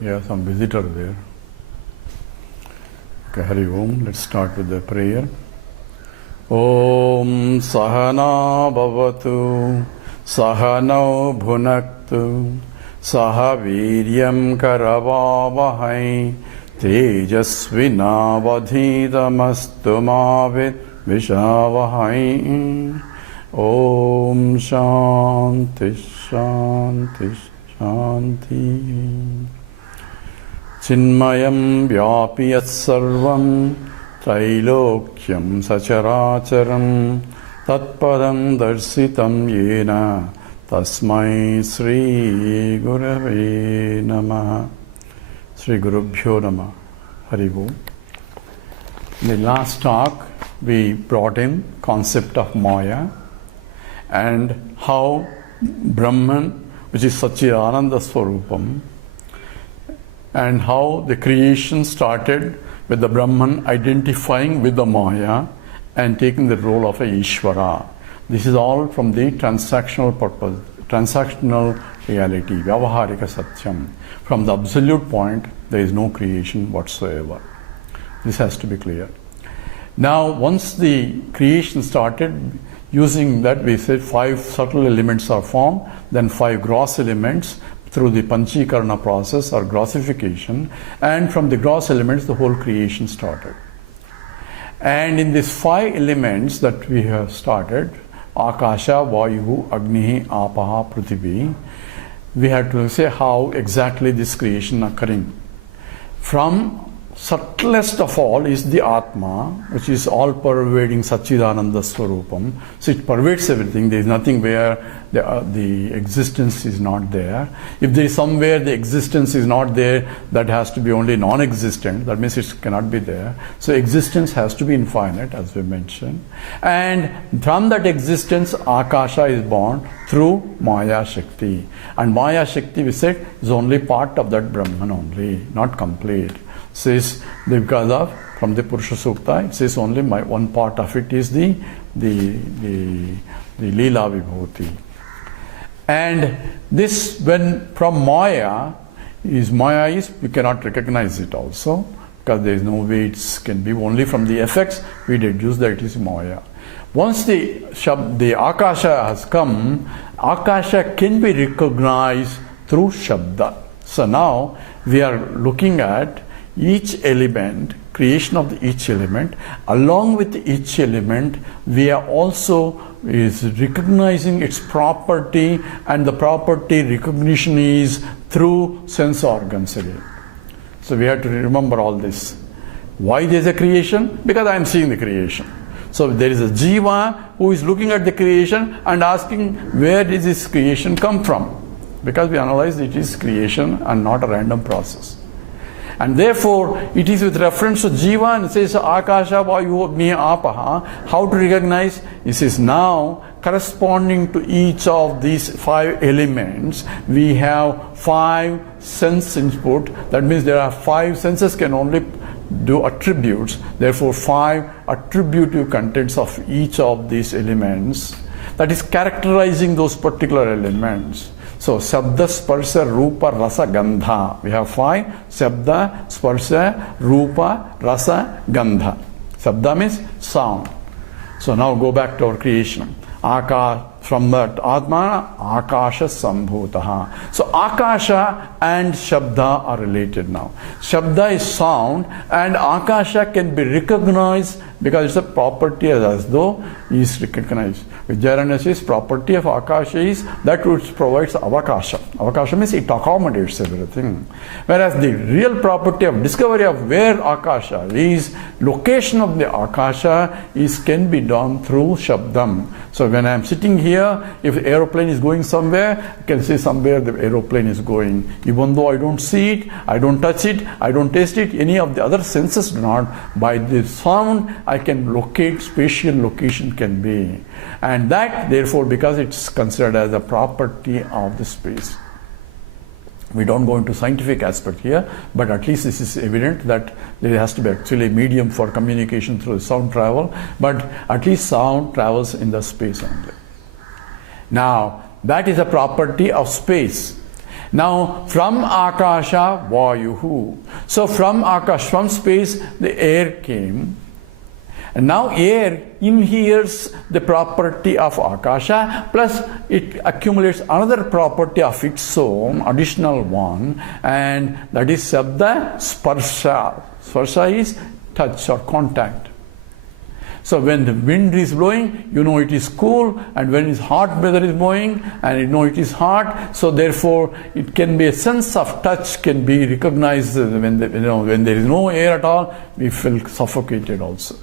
Yeah, some visitor there. Okay, Hari Om. Let's start with the prayer. Om Sahana Bhavatu Sahanau Bhunaktu Saha Viryam Karavavahai Tejasvinavadhitamastu Mavit Vishavahai. Om Shanti Shanti Shanti. Chinmayam Vyapi Yat Sarvam Trailokyam Sacharacharam Tatpadam Darsitam Yena Tasmai Sri Gurave Namaha. Sri Gurubhyo Namaha. Hari Om. In the last talk we brought in concept of Maya and how Brahman, which is Satchidananda Swarupam, and how the creation started with the Brahman identifying with the Maya and taking the role of a Ishvara. This is all from the transactional purpose, transactional reality, Vyavaharika Satyam. From the absolute point, there is no creation whatsoever. This has to be clear. Now, once the creation started, using that we said 5 subtle elements are formed, then 5 gross elements through the Panchikarana process or grossification, and from the gross elements the whole creation started. And in these 5 elements that we have started, Akasha, Vayu, Agni, Apaha, Prithvi, we had to say how exactly this creation occurring. From subtlest of all is the Atma, which is all pervading Satchidananda Swarupam. So it pervades everything. There is nothing where the existence is not there. If there is somewhere the existence is not there, that has to be only non-existent. That means it cannot be there. So existence has to be infinite, as we mentioned. And from that existence, Akasha is born through Maya Shakti. And Maya Shakti, we said, is only part of that Brahman only, not complete. Says because of from the Purusha Sukta, it says only one part of it is the Leela Vibhuti. And this, when from Maya is we cannot recognize it also, because there is no way it can be. Only from the effects we deduce that it is Maya. Once the Akasha has come, Akasha can be recognized through Shabda. So now we are looking at each element, creation of each element. Along with each element, we are also is recognizing its property, and the property recognition is through sense organs again. So we have to remember all this. Why there is a creation? Because I am seeing the creation. So there is a Jiva who is looking at the creation and asking, where does this creation come from? Because we analyze it is creation and not a random process. And therefore, it is with reference to Jiva, and it says Akasha, Vayu, Agni, Apaha. How to recognize? It says now, corresponding to each of these 5 elements, we have 5 sense input. That means there are 5 senses can only do attributes. Therefore, 5 attributive contents of each of these elements. That is characterizing those particular elements. So, Shabda, Sparsha, Rupa, Rasa, Gandha. We have 5. Shabda, Sparsha, Rupa, Rasa, Gandha. Shabda means sound. So now go back to our creation. From that Atma, Akasha Sambhutaha. So Akasha and Shabda are related now. Shabda is sound, and Akasha can be recognized because it's a property as though is recognized. Vidyaranya says property of Akasha is that which provides avakasha. Avakasha means it accommodates everything. Whereas the real property of discovery of where Akasha is, location of the Akasha can be done through Shabdam. So when I am sitting here, if the aeroplane is going somewhere, I can say somewhere the aeroplane is going. Even though I don't see it, I don't touch it, I don't taste it, any of the other senses do not. By the sound, I can locate, spatial location can be. And that, therefore, because it's considered as a property of the space. We don't go into scientific aspect here, but at least this is evident that there has to be actually a medium for communication through sound travel, but at least sound travels in the space only. Now, that is a property of space. Now, from Akasha, Vayuhu. So, from Akash, from space, the air came. And now air inheres the property of Akasha, plus it accumulates another property of its own, additional one, and that is Shabda Sparsha. Sparsha is touch or contact. So when the wind is blowing, you know it is cool, and when it's hot weather is blowing, and you know it is hot. So therefore, it can be a sense of touch can be recognized when there is no air at all. We feel suffocated also.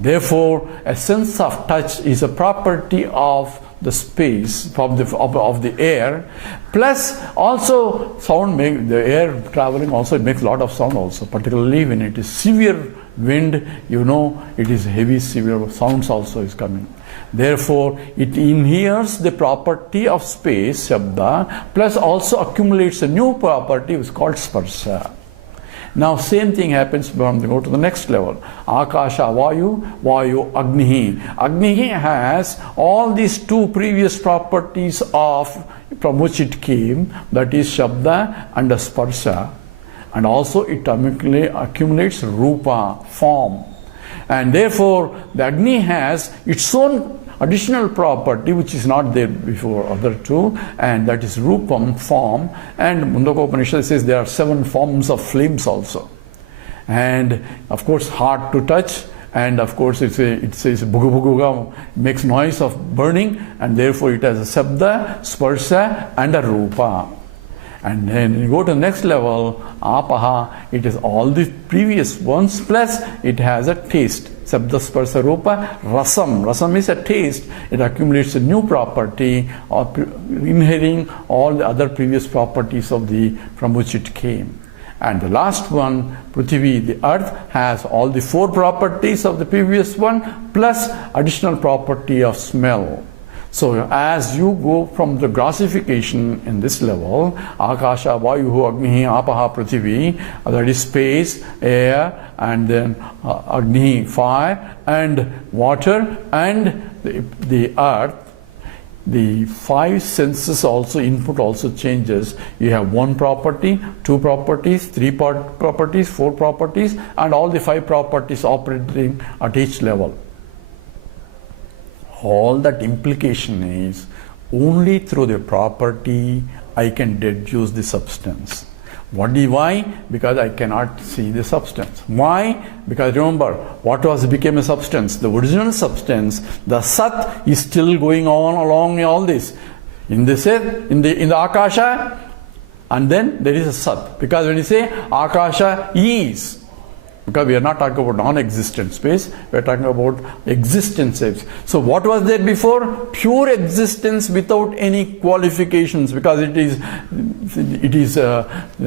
Therefore, a sense of touch is a property of the space of the air. Plus, also sound the air traveling also makes a lot of sound also. Particularly when it is severe wind, you know it is heavy, severe sounds also is coming. Therefore, it inheres the property of space, Shabda, plus also accumulates a new property which is called Sparsha. Now, same thing happens when we go to the next level. Akasha, Vayu, Vayu, Agnihi. Agnihi has all these two previous properties from which it came, that is Shabda and Sparsha. And also it accumulates Rupa, form. And therefore, the Agni has its own additional property which is not there before other two, and that is Rupam, form. And Mundaka Upanishad says there are 7 forms of flames also. And of course hard to touch, and of course it says Bhuga Bhuga makes noise of burning, and therefore it has a Sabda, Sparsha and a Rupa. And then you go to the next level, Apaha, it is all the previous ones, plus it has a taste. Sabda, Sparsha, Rupa, Rasam. Rasam is a taste. It accumulates a new property, inheriting all the other previous properties from which it came. And the last one, Prithvi, the earth, has all the 4 properties of the previous one, plus additional property of smell. So as you go from the grossification in this level, Akasha, Vayuhu, Agnihi, Apaha, Prithvi, that is space, air, and then Agni, fire, and water, and the earth, the 5 senses also, input also changes. You have 1 property, 2 properties, 3 properties, 4 properties, and all the 5 properties operating at each level. All that implication is only through the property I can deduce the substance. Why? Because I cannot see the substance. Why? Because remember, what became a substance? The original substance, the Sat, is still going on along all this. In the Akasha, and then there is a Sat. Because when you say Akasha is, because we are not talking about non-existent space, we are talking about existent space. So what was there before? Pure existence without any qualifications, because it is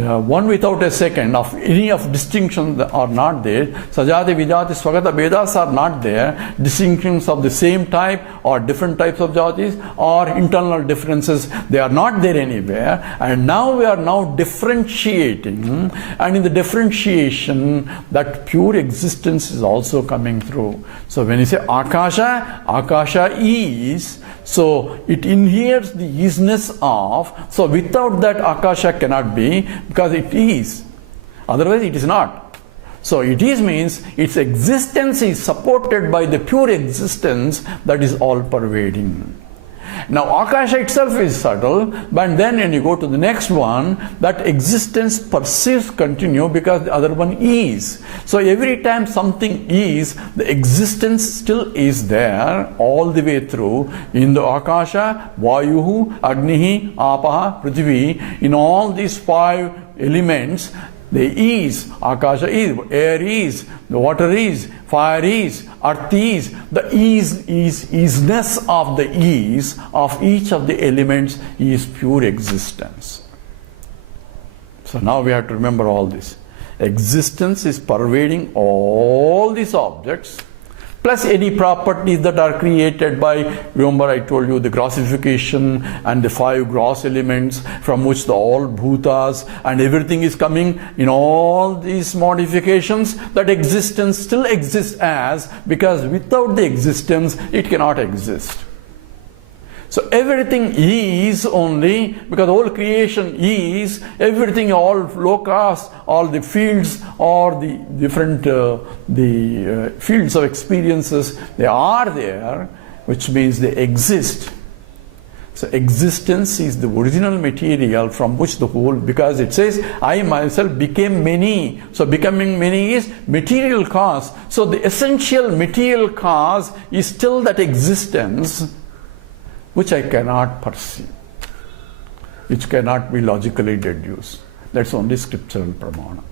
one without a second. Of any of distinctions are not there. Sajati, Vijati, Swagata, Vedas are not there. Distinctions of the same type or different types of jatis or internal differences, they are not there anywhere. And now we are now differentiating, and in the differentiation, that pure existence is also coming through. So when you say Akasha, Akasha is, so it inheres the isness of, so without that Akasha cannot be, because it is. Otherwise it is not. So it is means its existence is supported by the pure existence that is all pervading. Now Akasha itself is subtle, but then when you go to the next one, that existence persists continue because the other one is. So every time something is, the existence still is there all the way through. In the Akasha, Vayuhu, Agnihi, Apaha, Prithvi, in all these 5 elements, the is, Akasha is, air is, the water is, fire is, earth is, the isness of the is of each of the elements is pure existence. So now we have to remember all this. Existence is pervading all these objects, plus any properties that are created by, remember I told you the grossification and the 5 gross elements from which the all bhutas and everything is coming. In all these modifications, that existence still exists as, because without the existence it cannot exist. So everything is only because all creation is, everything, all lokas, all the fields, or the different fields of experiences, they are there, which means they exist. So existence is the original material from which the whole, because it says, I myself became many. So becoming many is material cause. So the essential material cause is still that existence which I cannot perceive, which cannot be logically deduced. That's only scriptural pramana.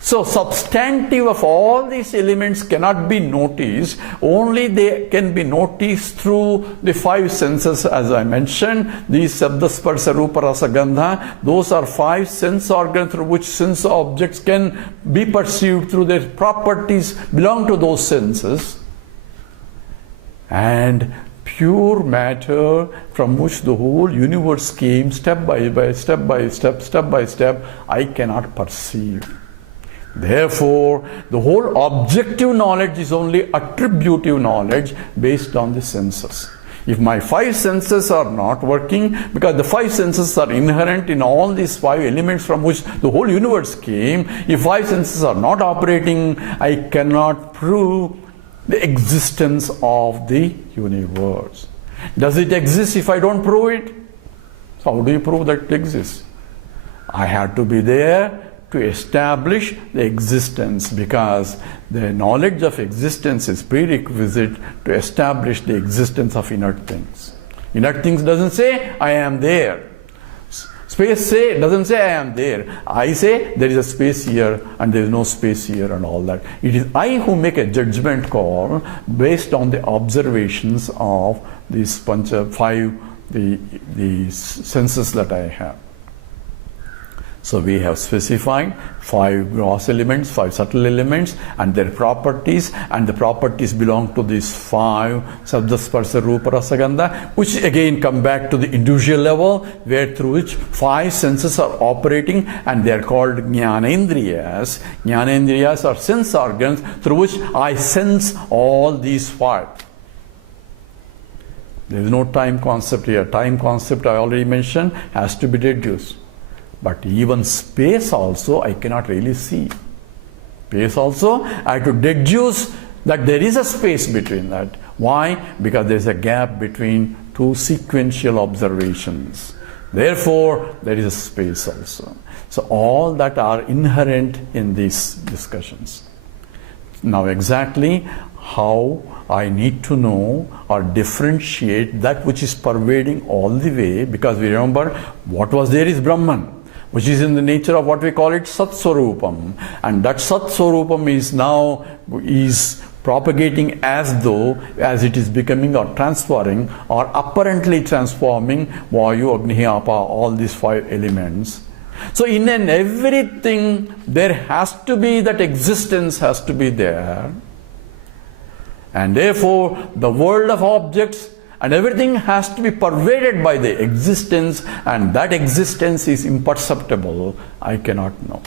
So substantive of all these elements cannot be noticed, only they can be noticed through the five senses, as I mentioned. These Shabda, Sparsa, Rupa, Rasa, Gandha, those are five sense organs through which sense objects can be perceived through their properties belong to those senses. And pure matter from which the whole universe came step by step, I cannot perceive. Therefore, the whole objective knowledge is only attributive knowledge based on the senses. If my five senses are not working, because the five senses are inherent in all these five elements from which the whole universe came, if five senses are not operating, I cannot prove the existence of the universe. Does it exist if I don't prove it? So how do you prove that it exists? I have to be there to establish the existence, because the knowledge of existence is prerequisite to establish the existence of inert things. Inert things doesn't say I am there. Space doesn't say I am there. I say there is a space here and there is no space here and all that. It is I who make a judgment call based on the observations of these five the senses that I have. So we have specified five gross elements, five subtle elements, and their properties, and the properties belong to these five Sabda, Sparsa, Rupa, Rasa, Gandha, which again come back to the individual level, where through which five senses are operating, and they are called Jnanendriyas. Jnanendriyas are sense organs through which I sense all these five. There is no time concept here. Time concept, I already mentioned, has to be deduced. But even space also I cannot really see. Space also I have to deduce that there is a space between that. Why? Because there is a gap between two sequential observations. Therefore, there is a space also. So all that are inherent in these discussions. Now exactly how I need to know or differentiate that which is pervading all the way, because we remember what was there is Brahman, which is in the nature of what we call it Sat-Swarupam. And that Sat-Swarupam is propagating as though, as it is becoming or transferring or apparently transforming Vayu, Agni, Apa, all these five elements. So in everything there has to be that existence has to be there. And therefore the world of objects and everything has to be pervaded by the existence, and that existence is imperceptible. I cannot know.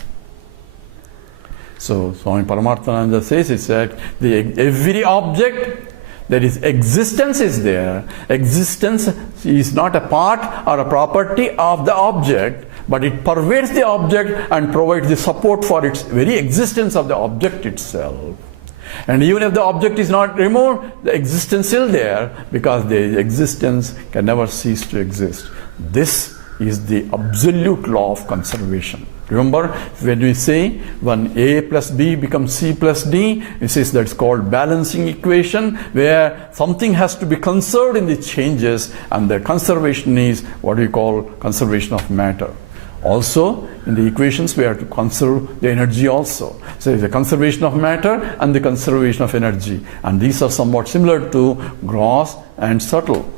So Swami Paramarthananda says it's that every object, there is existence is there. Existence is not a part or a property of the object, but it pervades the object and provides the support for its very existence of the object itself. And even if the object is not removed, the existence is still there, because the existence can never cease to exist. This is the absolute law of conservation. Remember, when we say when A plus B becomes C plus D, it says that's called balancing equation, where something has to be conserved in the changes, and the conservation is what we call conservation of matter. Also, in the equations we have to conserve the energy also. So it's the conservation of matter and the conservation of energy. And these are somewhat similar to gross and subtle.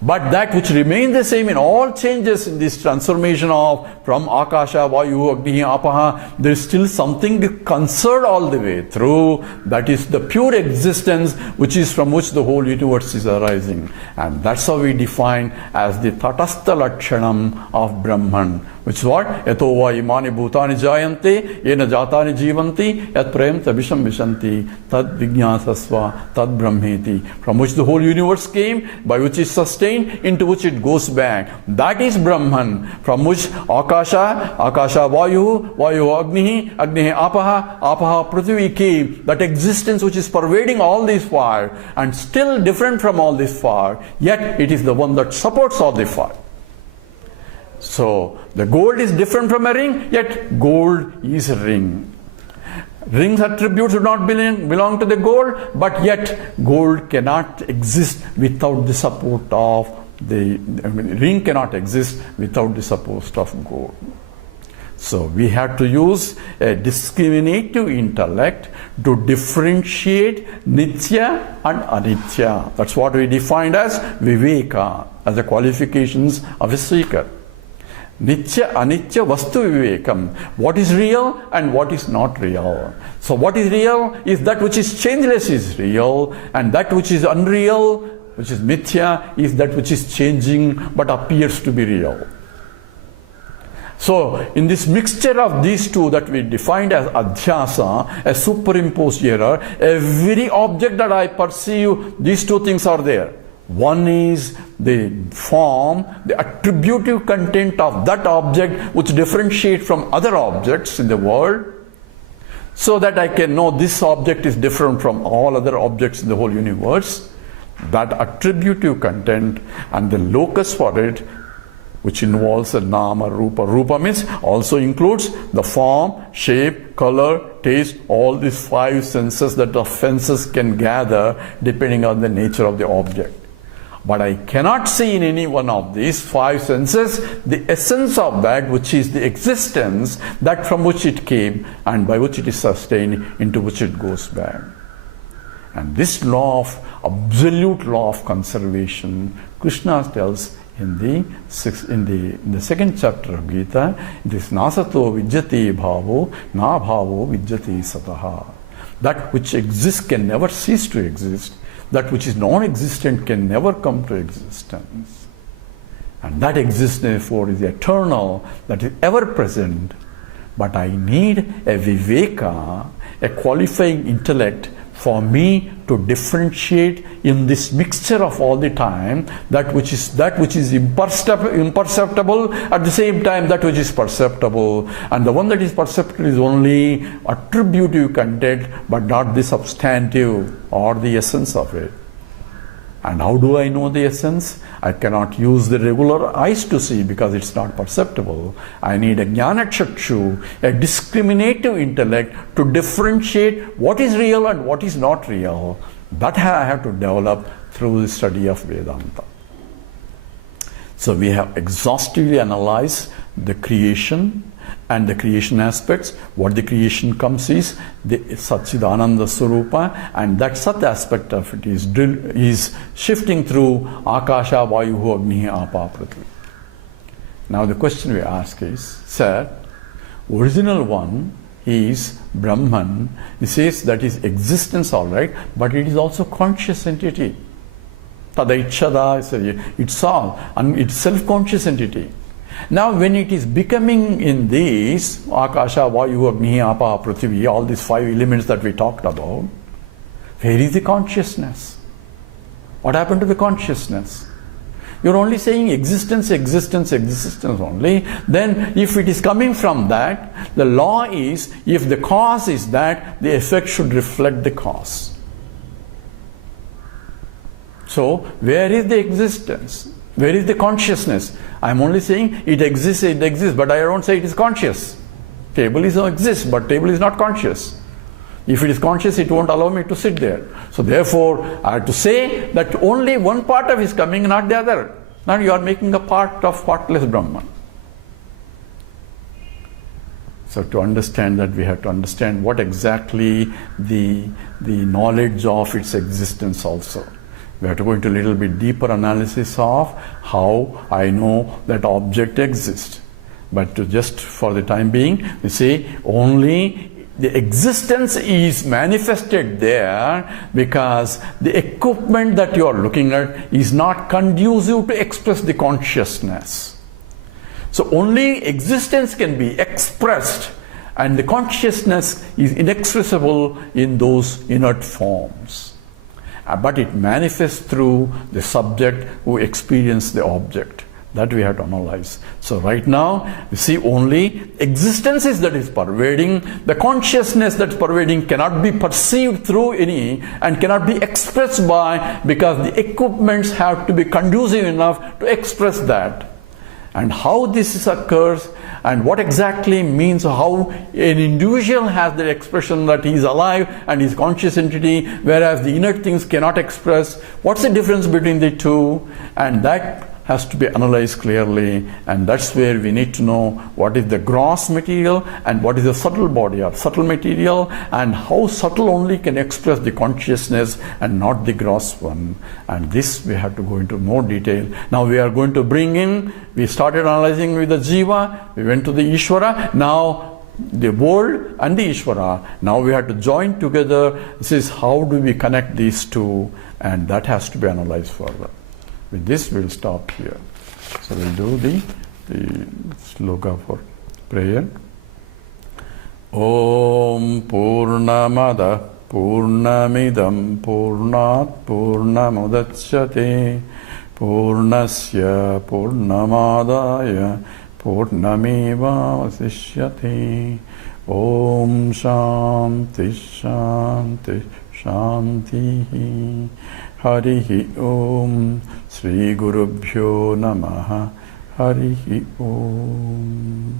But that which remains the same in all changes in this transformation of from Akasha, Vayu, Agni, Apaha, there is still something conserved all the way through. That is the pure existence which is from which the whole universe is arising. And that's how we define as the Tatastha Lakshanam of Brahman. which is what? Yato va imani bhutani jayante, yena jatani jivanti, yat prayamta visham vishanti, tad vijnasasva, tad brahmeti. From which the whole universe came, by which is sustained, into which it goes back. That is Brahman, from which Akasha, Akasha Vayu, Vayu Agnihi, Agnihi Apaha, Apaha Prithvi came. That existence which is pervading all this fire and still different from all this fire, yet it is the one that supports all the fire. So, the gold is different from a ring, yet gold is a ring. Rings attributes do not belong to the gold, but yet gold cannot exist without the support of ring cannot exist without the support of gold. So we have to use a discriminative intellect to differentiate Nitya and Anitya. That's what we defined as Viveka, as the qualifications of a seeker. Nitya, Anitya, Vastu Vivekam. What is real and what is not real. So what is real is that which is changeless is real, and that which is unreal, which is Mithya, is that which is changing but appears to be real. So, in this mixture of these two that we defined as adhyasa, a superimposed error, every object that I perceive, these two things are there. One is the form, the attributive content of that object which differentiate from other objects in the world, so that I can know this object is different from all other objects in the whole universe. That attributive content and the locus for it, which involves the nama, rupa. Rupa means also includes the form, shape, color, taste, all these five senses that the senses can gather depending on the nature of the object. But I cannot see in any one of these five senses the essence of that which is the existence, that from which it came and by which it is sustained, into which it goes back. And this law of absolute law of conservation, Krishna tells in the second chapter of Gita, it is nasato vijjati bhavo, na bhavo vijjati sataha. That which exists can never cease to exist. That which is non-existent can never come to existence. And that existence, therefore, is eternal, that is ever present. But I need a viveka, a qualifying intellect, for me to differentiate in this mixture of all the time that which is imperceptible, at the same time that which is perceptible, and the one that is perceptible is only attributive content but not the substantive or the essence of it. And how do I know the essence? I cannot use the regular eyes to see because it's not perceptible. I need a jnana chakshu, a discriminative intellect to differentiate what is real and what is not real. That I have to develop through the study of Vedanta. So we have exhaustively analyzed the creation and the creation aspects. What the creation comes is the Satchidananda Swarupa, and that Sat aspect of it is shifting through Akasha, Vayu, Agni, Apa, Prithvi. Now the question we ask is, sir, original one is Brahman. He says that is existence, all right, but it is also conscious entity. Tadaichada, it's all, and it's self-conscious entity. Now when it is becoming in these Akasha, Vayu, Agni, Apa, Prithvi, all these five elements that we talked about, where is the consciousness? What happened to the consciousness? You're only saying existence, existence, existence only. Then if it is coming from that, the law is, if the cause is that, the effect should reflect the cause. So where is the existence? Where is the consciousness? I'm only saying it exists, but I don't say it is conscious. Table exists, but table is not conscious. If it is conscious, it won't allow me to sit there. So therefore, I have to say that only one part of it is coming, not the other. Now you are making a part of partless Brahman. So to understand that, we have to understand what exactly the knowledge of its existence also. We have to go into a little bit deeper analysis of how I know that object exists. But to just for the time being, we say only the existence is manifested there because the equipment that you are looking at is not conducive to express the consciousness. So only existence can be expressed, and the consciousness is inexpressible in those inert forms. But it manifests through the subject who experiences the object. That we have to analyze. So right now, we see only existence is that is pervading. The consciousness that's pervading cannot be perceived through any and cannot be expressed by, because the equipments have to be conducive enough to express that. And how this occurs and what exactly means how an individual has the expression that he is alive and is conscious entity, whereas the inert things cannot express. What's the difference between the two? And that has to be analyzed clearly, and that's where we need to know what is the gross material and what is the subtle body or subtle material, and how subtle only can express the consciousness and not the gross one. And this we have to go into more detail. Now we are going to bring in, we started analyzing with the Jiva, we went to the Ishvara, now the world and the Ishvara. Now we have to join together. This is how do we connect these two, and that has to be analyzed further. With this, we'll stop here. So we'll do the sloka for prayer. Om Purnamada Purnamidam Purnat Purnamudachyate Purnasya Purnamadaya Purnameva Vasishyate. Om Shanti Shanti Shanti. Harihi Om. Shri Gurubhyo Namaha. Harihi Om.